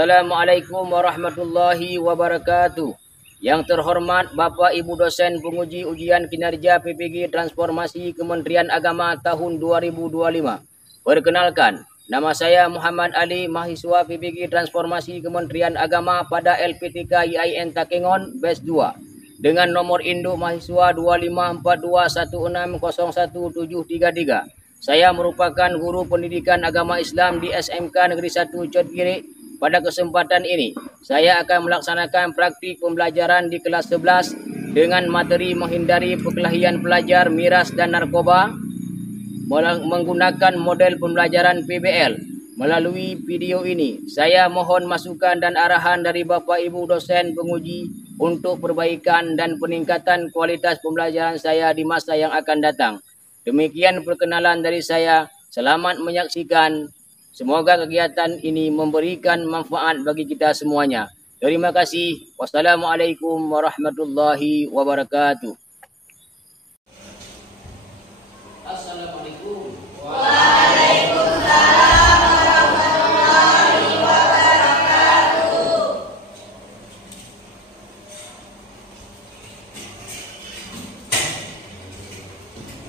Assalamualaikum warahmatullahi wabarakatuh. Yang terhormat Bapak Ibu dosen penguji ujian kinerja PPG Transformasi Kementerian Agama tahun 2025. Perkenalkan, nama saya Muhammad Ali, mahasiswa PPG Transformasi Kementerian Agama pada LPTK IAIN Takengon Batch 2 dengan nomor induk mahasiswa 254216011733. Saya merupakan guru pendidikan agama Islam di SMK Negeri 1 Cotgiri. Pada kesempatan ini, saya akan melaksanakan praktik pembelajaran di kelas 11 dengan materi menghindari perkelahian pelajar, miras, dan narkoba menggunakan model pembelajaran PBL. Melalui video ini, saya mohon masukan dan arahan dari Bapak Ibu dosen penguji untuk perbaikan dan peningkatan kualitas pembelajaran saya di masa yang akan datang. Demikian perkenalan dari saya. Selamat menyaksikan. Semoga kegiatan ini memberikan manfaat bagi kita semuanya. Terima kasih. Wassalamualaikum warahmatullahi wabarakatuh. Assalamualaikum. Waalaikumsalam warahmatullahi wabarakatuh.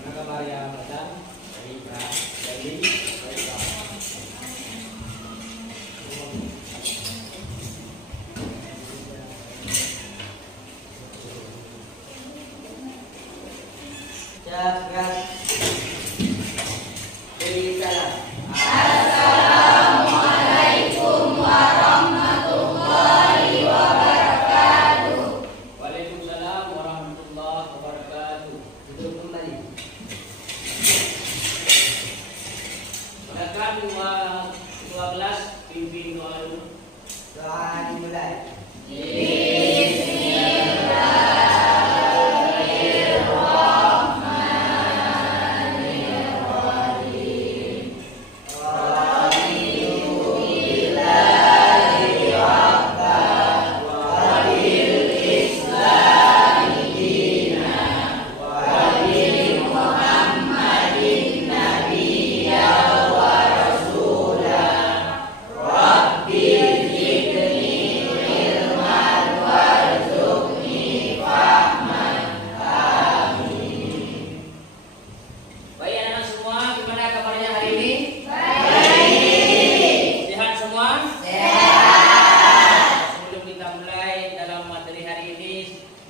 Mana kabar ya, Madam? Baik, baik. Assalamualaikum warahmatullahi wabarakatuh. Waalaikumsalam warahmatullahi wabarakatuh. Duduk kembali. Silakan ketua kelas pimpin doa dulu. Doa dimulai.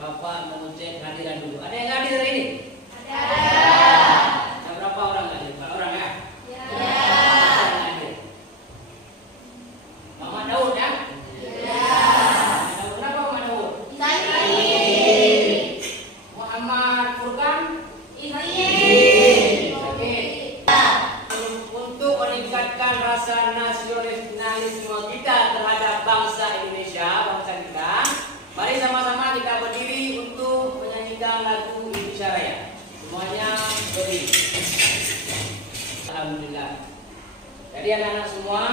Bapak mengecek hadiran dulu. Ada yang hadir hari ini? Ada. Ada berapa orang hadir? 4 orang ya? Ya. Hadir. Mama Daud ya? Ya. Daud, kenapa Mama Daud? Sakit. Muhammad Furkan? Izin. Oke. Untuk meningkatkan rasa nasionalisme kita terhadap bangsa Indonesia, bangsa kita, mari sama-sama kita berdiri untuk menyanyikan lagu Indonesia Raya. Semuanya berdiri. Alhamdulillah. Jadi anak-anak semua,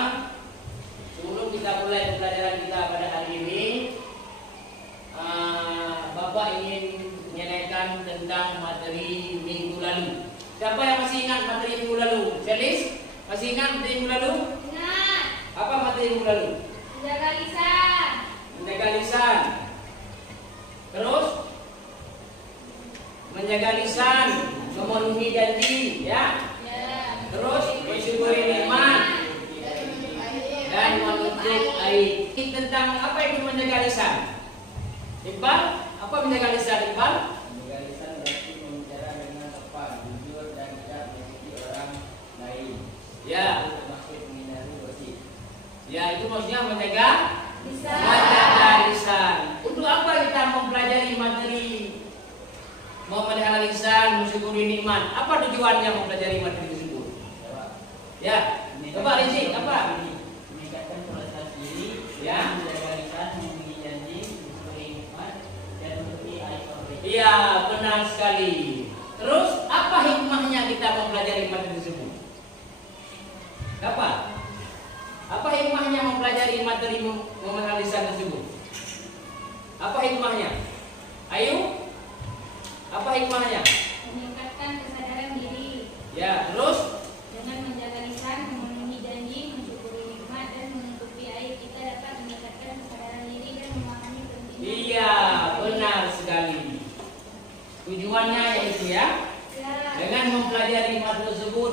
sebelum kita mulai pembelajaran kita pada hari ini, Bapak ingin menyampaikan tentang materi minggu lalu. Siapa yang masih ingat materi minggu lalu? Felis, masih ingat materi minggu lalu? Ingat. Apa materi minggu lalu? Menjaga lisan. Menjaga lisan. Terus menjaga lisan, memenuhi janji, ya. Ya. Terus mensyukuri nikmat dan menuntut aib. Tentang apa itu menjaga lisan? Iqbal, apa menjaga lisan, Iqbal? Menjaga lisan berarti berbicara dengan tepat, jujur dan tidak menyakiti orang lain. Ya, Termasuk menghindari gosip. ya itu maksudnya menjaga Lisan. menjaga lisan. Untuk apa kita mempelajari materi memelihara lisan, mensyukuri nikmat? Apa tujuannya mempelajari materi tersebut? Ya, coba Rizky, apa? Meningkatkan kualitas diri, Ya. menjaga lisan, memenuhi janji, mensyukuri nikmat, dan menutupi aib orang. Iya, benar sekali. Terus apa hikmahnya kita mempelajari materi tersebut? Apa? Apa hikmahnya mempelajari materi memelihara lisan tersebut? Apa hikmahnya? Ayo, apa hikmahnya? Meningkatkan kesadaran diri. Ya, terus Dengan menjaga lisan, memenuhi janji, mensyukuri nikmat, dan menutupi aib, kita dapat mempelajari materi tersebut,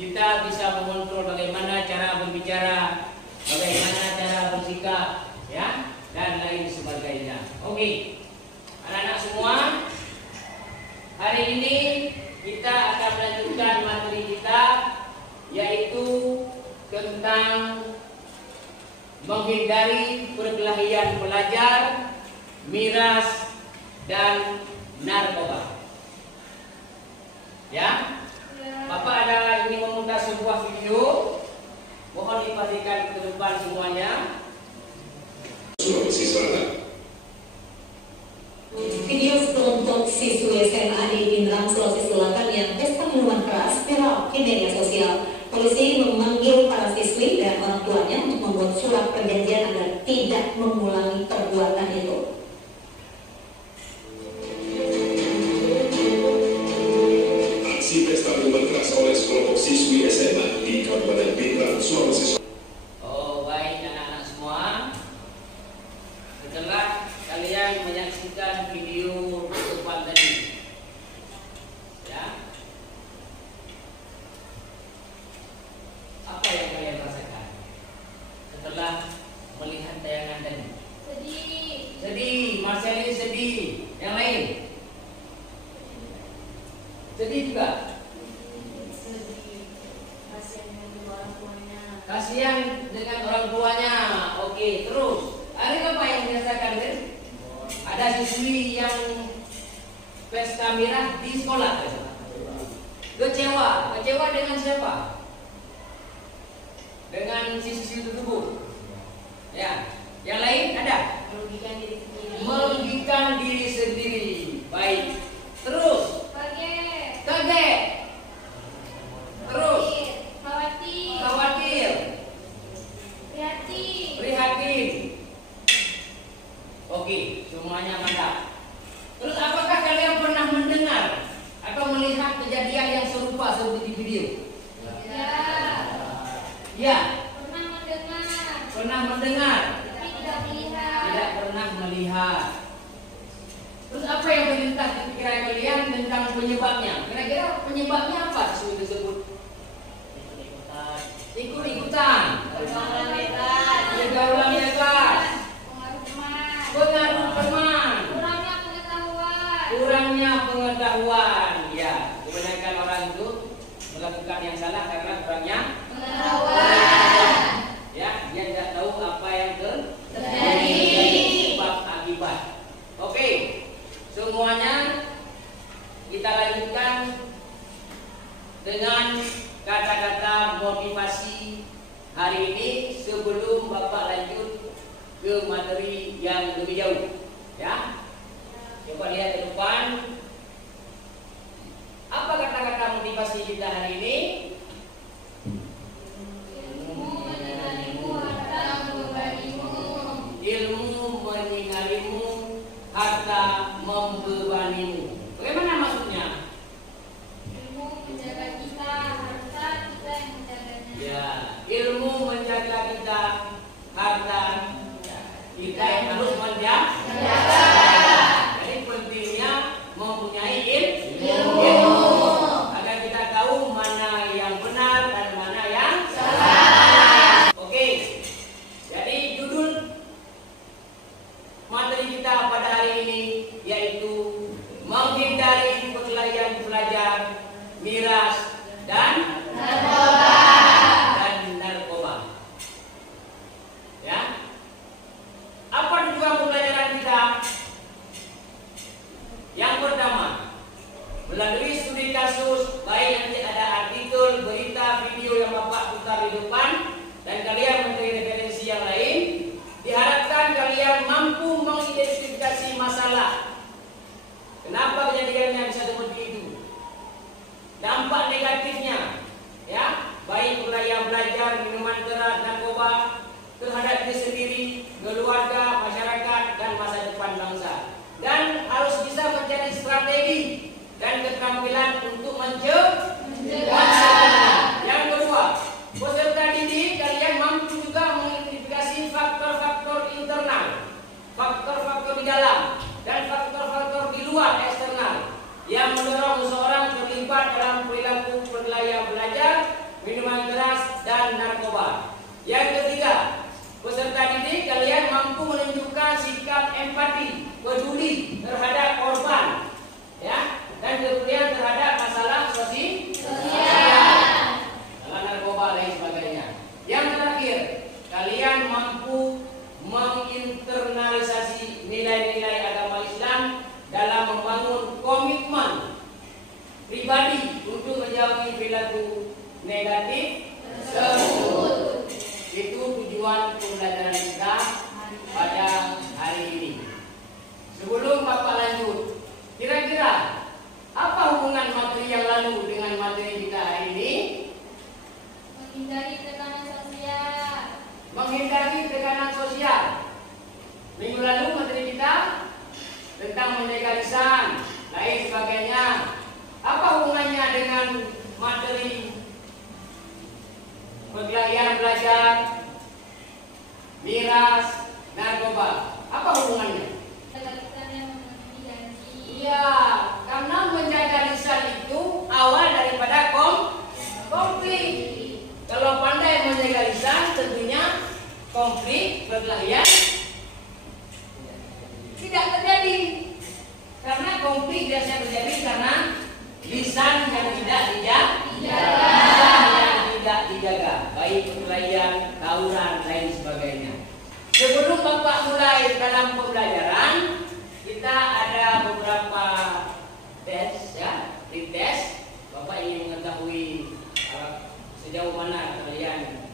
kita bisa mengontrol bagaimana cara berbicara, bagaimana cara bersikap, ya, dan lain sebagainya. Oke, anak-anak semua, hari ini kita akan melanjutkan materi kita, yaitu tentang menghindari perkelahian pelajar, miras, dan narkoba. Ya, Bapak ada ingin meminta sebuah video, mohon dipastikan ke depan semuanya. Sulawesi Selatan. Video sekelompok siswi SMA di Pindrang, Sulawesi Selatan yang pesta minuman keras viral di media sosial. Polisi memanggil para siswi dan orang tuanya untuk membuat surat perjanjian agar tidak mengulangi perbuatan itu. Aksi pesta minuman keras oleh sekelompok siswi SMA di Kabupaten Pindrang, Sulawesi Selatan. Oh, baik anak-anak semua. Setelah kalian menyaksikan video depan tadi, ya, apa yang kalian rasakan setelah melihat tayangan tadi? Sedih. Sedih, Marcelin sedih. Yang lain? Sedih juga. Sedih. Kasihan dengan orang tuanya. Kasihan dengan orang tuanya. Oke, terus. Ada apa yang dirasakan, kan? Ada siswi yang pesta miras di sekolah. Kecewa. Kecewa dengan siapa? Dengan siswi tersebut. Ya. Yang lain ada? Merugikan diri sendiri. Merugikan diri sendiri. Baik. Terus. Kaget. Kaget. Terus. Khawatir. Khawatir. Prihatin. Prihatin. Oke, semuanya mantap. Terus apakah kalian pernah mendengar atau melihat kejadian yang serupa seperti di video? Ya. Ya, Pernah mendengar. pernah mendengar, Tapi tidak melihat. tidak pernah melihat. Terus apa yang terlintas di pikiran kalian tentang penyebabnya? Kira-kira penyebabnya apa sesuatu tersebut? Ikut-ikutan. Pergaulan bebas. Pergaulan bebas. Pengaruh teman. Pengaruh teman. Kurangnya pengetahuan. Kurangnya pengetahuan. Ya, kebanyakan orang itu melakukan yang salah karena kurangnya Pengetahuan. ya, dia tidak tahu apa yang Terjadi. sebab akibat. Oke, semuanya kita lanjutkan dengan kata-kata motivasi hari ini sebelum Bapak lanjut ke materi yang lebih jauh. Ya, coba lihat ke depan. Apa kata-kata motivasi kita hari ini? Ilmu menyinarimu, harta membebanimu. Ilmu menyinarimu, harta membebanimu. Bagaimana maksudnya? Ilmu menjaga kita, harta kita yang menjaganya. Ya, ilmu menjaga kita, harta kita yang harus menjaga. Jadi pentingnya mempunyai ilmu agar kita tahu minuman keras, dan narkoba. Yang ketiga, peserta didik kalian mampu menunjukkan sikap empati, peduli terhadap korban, ya, dan kemudian terhadap masalah sosial, masalah narkoba dan sebagainya. Yang terakhir, kalian mampu menginternalisasi nilai-nilai agama Islam dalam membangun komitmen pribadi untuk menjauhi perilaku negatif tersebut. Itu tujuan pembelajaran kita pada hari ini. Sebelum Bapak lanjut, kira-kira apa hubungan materi yang lalu dengan materi kita hari ini? Menghindari tekanan sosial. Menghindari tekanan sosial. Minggu lalu materi kita tentang menjaga lisan, lain sebagainya. Apa hubungannya dengan materi perkelahian belajar, miras, narkoba? Apa hubungannya? Lisan yang memenuhi janji. Iya, karena menjaga lisan itu awal daripada konflik. Kalau pandai menjaga lisan, tentunya konflik perkelahian tidak terjadi. Karena konflik biasanya terjadi karena lisan yang tidak dijaga, baik perkelahian, tawuran, lain sebagainya. Sebelum Bapak mulai dalam pembelajaran, kita ada beberapa tes, ya, tes. Bapak ingin mengetahui sejauh mana kalian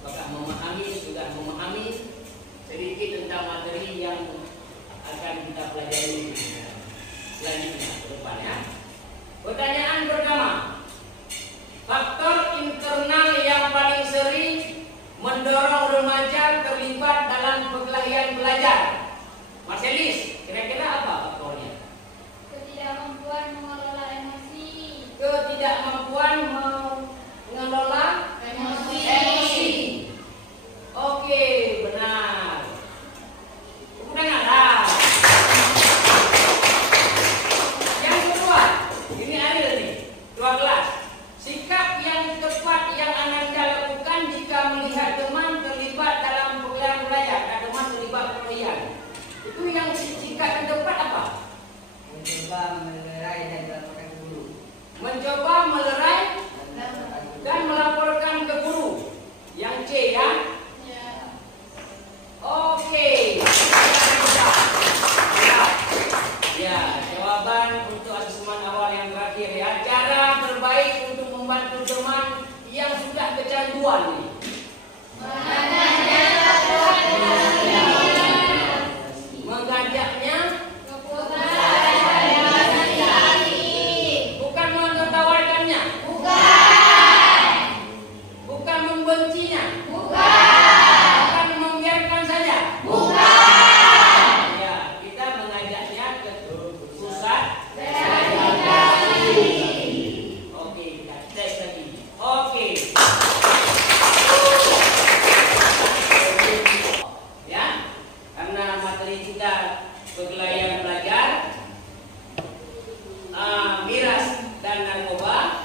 apakah sudah memahami sedikit tentang materi yang akan kita pelajari selanjutnya ke depannya. Pertanyaan pertama, faktor internal yang paling sering mendorong remaja terlibat dalam perkelahian belajar. Marcelis, kira-kira apa faktornya? Ketidakmampuan mengelola emosi. Ketidakmampuan mengelola emosi. Oke, benar. Tepuk tangan. Yang kedua, ini Ariel nih, dua kelas. Sikap yang tepat yang Ananda lakukan jika melihat teman terlibat dalam perkelahian belajar, dan teman terlibat perkelahian. Itu yang sikap yang tepat apa? Mencoba melerai dan melaporkan ke guru. Mencoba melerai dan melaporkan ke guru. Yang C, ya? Oke. Ya, jawaban untuk asesmen awal yang terakhir, ya. Cara terbaik untuk membantu teman yang sudah kecanduan nih. Mengajaknya bukan menertawakannya, bukan membencinya, bukan membiarkan saja. Ya, kita mengajaknya ke pusat rehabilitasi. Oke, kita tes lagi. Oke. Ya, karena materi kita perkelahian belajar, miras dan narkoba,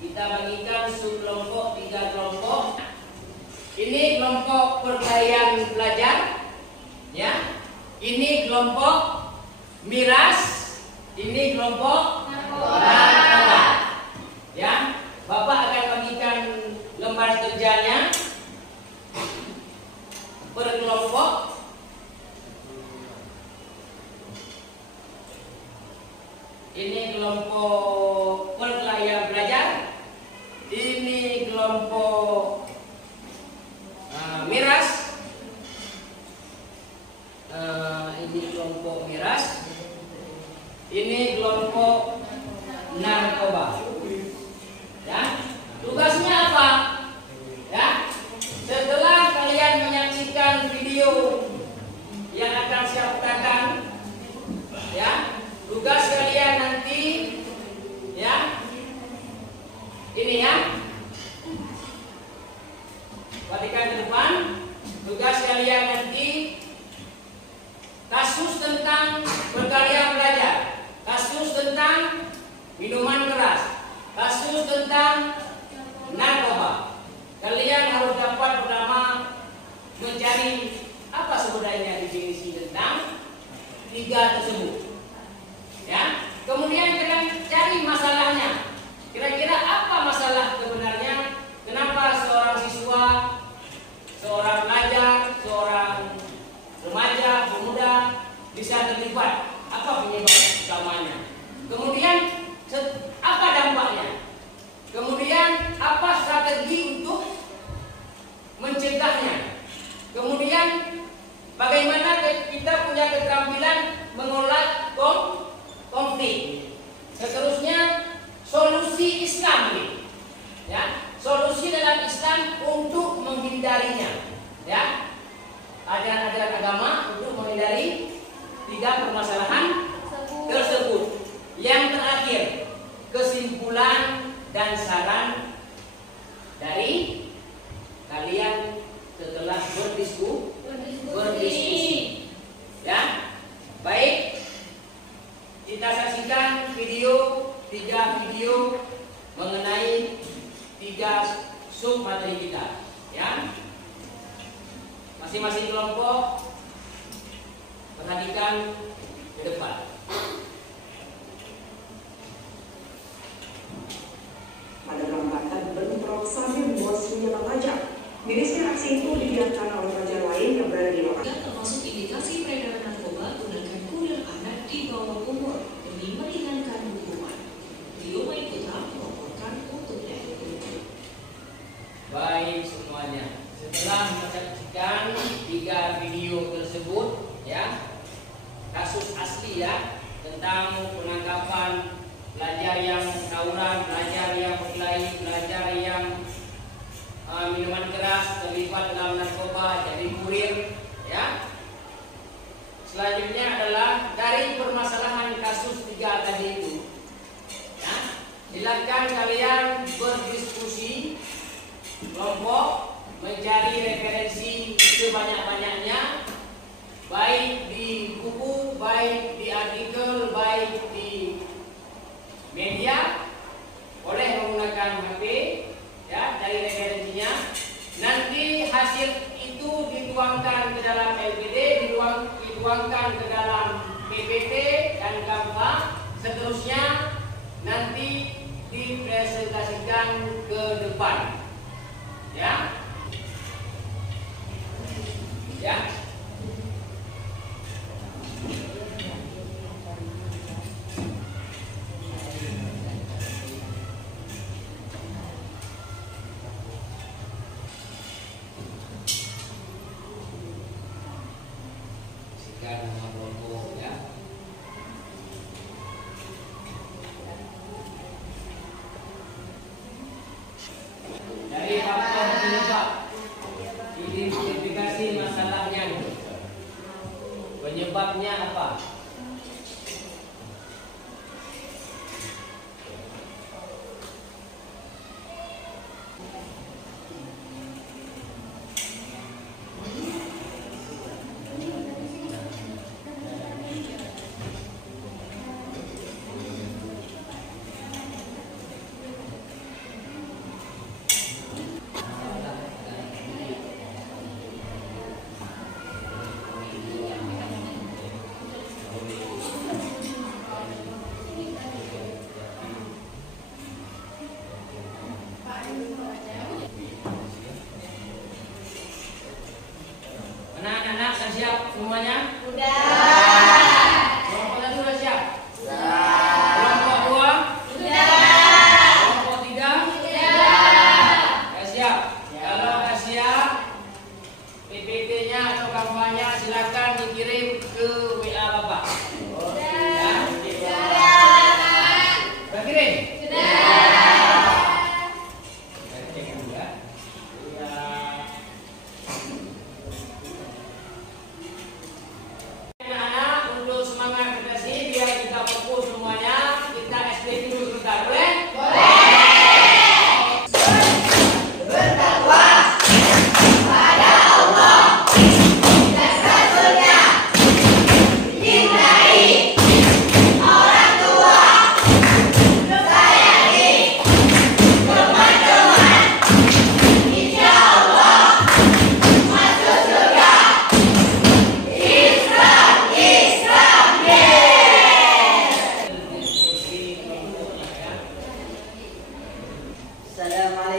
kita bagikan subkelompok 3 kelompok. Ini kelompok perkelahian belajar, ya. Ini kelompok miras, ini kelompok narkoba. Ya, Bapak akan bagikan lembar kerjanya per kelompok. Ini kelompok perkelahian belajar, ini kelompok miras, ini kelompok miras, ini kelompok narkoba. Ya, tugasnya apa? Ya, setelah kalian menyaksikan video yang akan saya putarkan, ya, tugas kalian nanti tiga tersebut. Ya, kemudian kita cari masalahnya. Kira-kira apa masalah sebenarnya? Kenapa seorang siswa, seorang pelajar, seorang remaja, pemuda bisa terlibat? Apa penyebab utamanya? Kemudian apa dampaknya? Kemudian apa strategi untuk mencegahnya? Kemudian bagaimana kita punya keterampilan mengelola konflik? Seterusnya solusi Islam ini, ya, solusi dalam Islam untuk menghindarinya, ya, ajaran-ajaran agama untuk menghindari tiga permasalahan tersebut. Yang terakhir, kesimpulan dan saran dari kalian setelah berdiskusi, ya. Baik, kita saksikan tiga video mengenai tiga sub materi kita, ya. Masing-masing kelompok perhatikan ke depan. Pada perempatan bentrok sambil membawa senjata tajam. Mirisnya aksi itu dibiarkan oleh pelajar lain yang berada di lokasi. Termasuk indikasi peredaran narkoba gunakan kurir anak di bawah umur demi meringankan hukuman. Rio Putra melaporkan untuk Daily. Baik semuanya, setelah menyaksikan tiga video tersebut, ya, kasus asli, ya, tentang penangkapan pelajar yang tawuran, pelajar yang berkelahi, pelajar yang minuman keras, terlibat dalam narkoba, jadi kurir, ya. Selanjutnya adalah dari permasalahan kasus tiga tadi itu, ya, silakan kalian berdiskusi kelompok, mencari referensi sebanyak-banyaknya, baik di buku, baik di artikel, baik di media, boleh menggunakan HP, ya, dari referensinya. Nanti hasil itu dituangkan ke dalam LPD, dituangkan ke dalam PPT dan Canva. Seterusnya nanti dipresentasikan ke depan, ya, ya. Dari faktor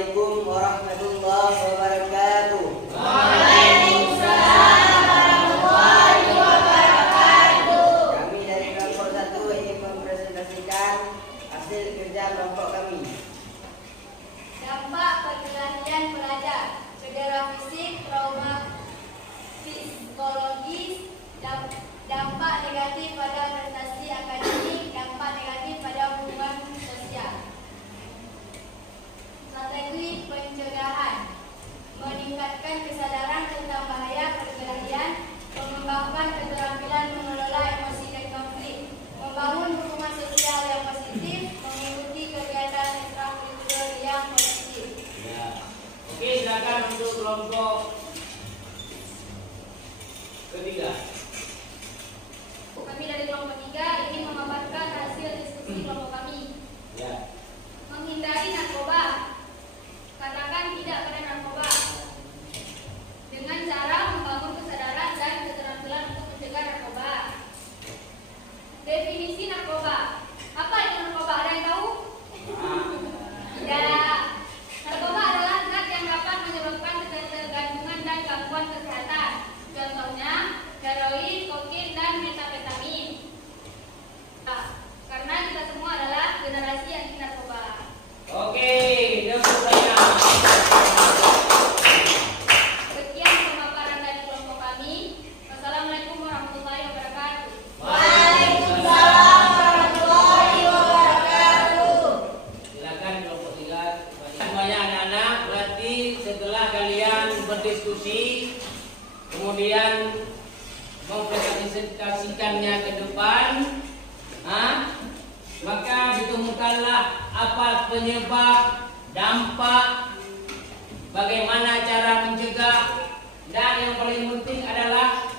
Assalamualaikum warahmatullahi wabarakatuh. Kami dari kelompok 1 ingin mempresentasikan hasil kerja kelompok kami. Dampak perkelahian pelajar, cedera fisik, trauma psikologis, dampak negatif pada prestasi akademik, dampak negatif pada hubungan sosial. Strategi pencegahan, meningkatkan kesadaran tentang bahaya perkelahian, mengembangkan keterampilan mengelola emosi dan konflik, membangun hubungan sosial yang positif, mengikuti kegiatan ekstrakurikuler yang positif. Ya. Oke, silakan untuk kelompok ketiga. Kami dari kelompok 3 ingin memaparkan hasil diskusi kelompok kami. Ya. Menghindari narkoba. Katakan tidak pada narkoba. Dengan cara membangun kesadaran dan keterampilan untuk mencegah narkoba. Definisi narkoba. Apa itu narkoba? Ada yang tahu? Tidak. Narkoba adalah zat yang dapat menyebabkan ketergantungan dan gangguan kesehatan. Contohnya heroin, kokain, dan metamfetamin. Nah, karena kita semua adalah generasi anti narkoba. Oke, tepuk tangan. Sekian pemaparan dari kelompok kami. Wassalamualaikum warahmatullahi wabarakatuh. Waalaikumsalam warahmatullahi wabarakatuh. Silakan kelompok 3. Semuanya anak-anak, berarti setelah kalian berdiskusi, kemudian mempresentasikannya ke depan, maka ditemukanlah apa penyebab, dampak, bagaimana cara mencegah, dan yang paling penting adalah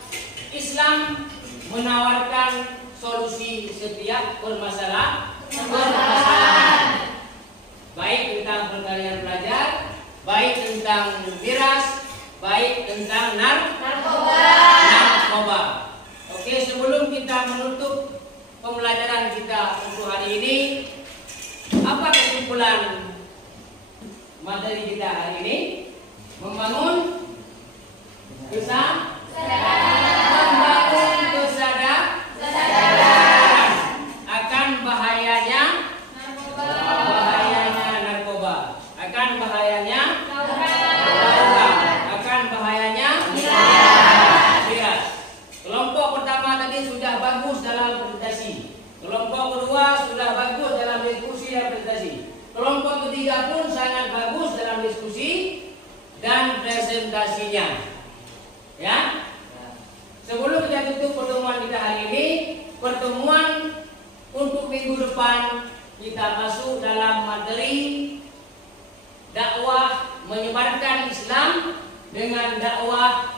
Islam menawarkan solusi setiap permasalahan. Baik tentang perkelahian pelajar, baik tentang miras, baik tentang narkoba. Oke, sebelum kita menutup pembelajaran kita untuk hari ini, apa kesimpulan materi kita hari ini? Membangun kesadaran akan bahayanya narkoba, akan bahayanya akan bahayanya miras. Kelompok pertama tadi sudah bagus dalam presentasi. Kelompok kedua sudah bagus dalam diskusi dan presentasi. Kelompok ketiga pun sangat bagus dalam diskusi dan presentasinya. Ya. Sebelum kita tutup pertemuan kita hari ini, pertemuan untuk minggu depan kita masuk dalam materi dakwah menyebarkan Islam dengan dakwah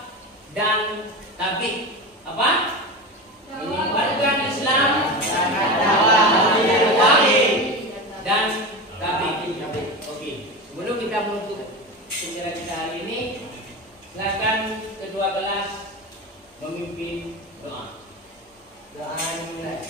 dan tabligh. Apa? Menyebarkan Islam dengan dakwah dan tabligh. Oke. Sebelum kita menutup pembelajaran kita hari ini, silakan kedua kelas memimpin doa. Doa dimulai.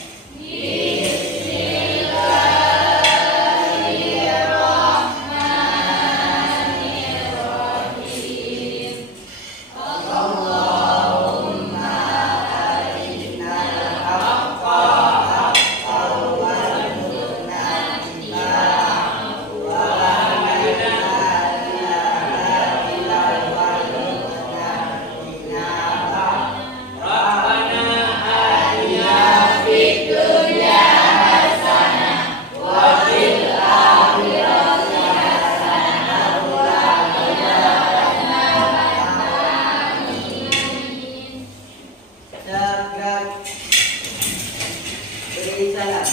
Beri salam.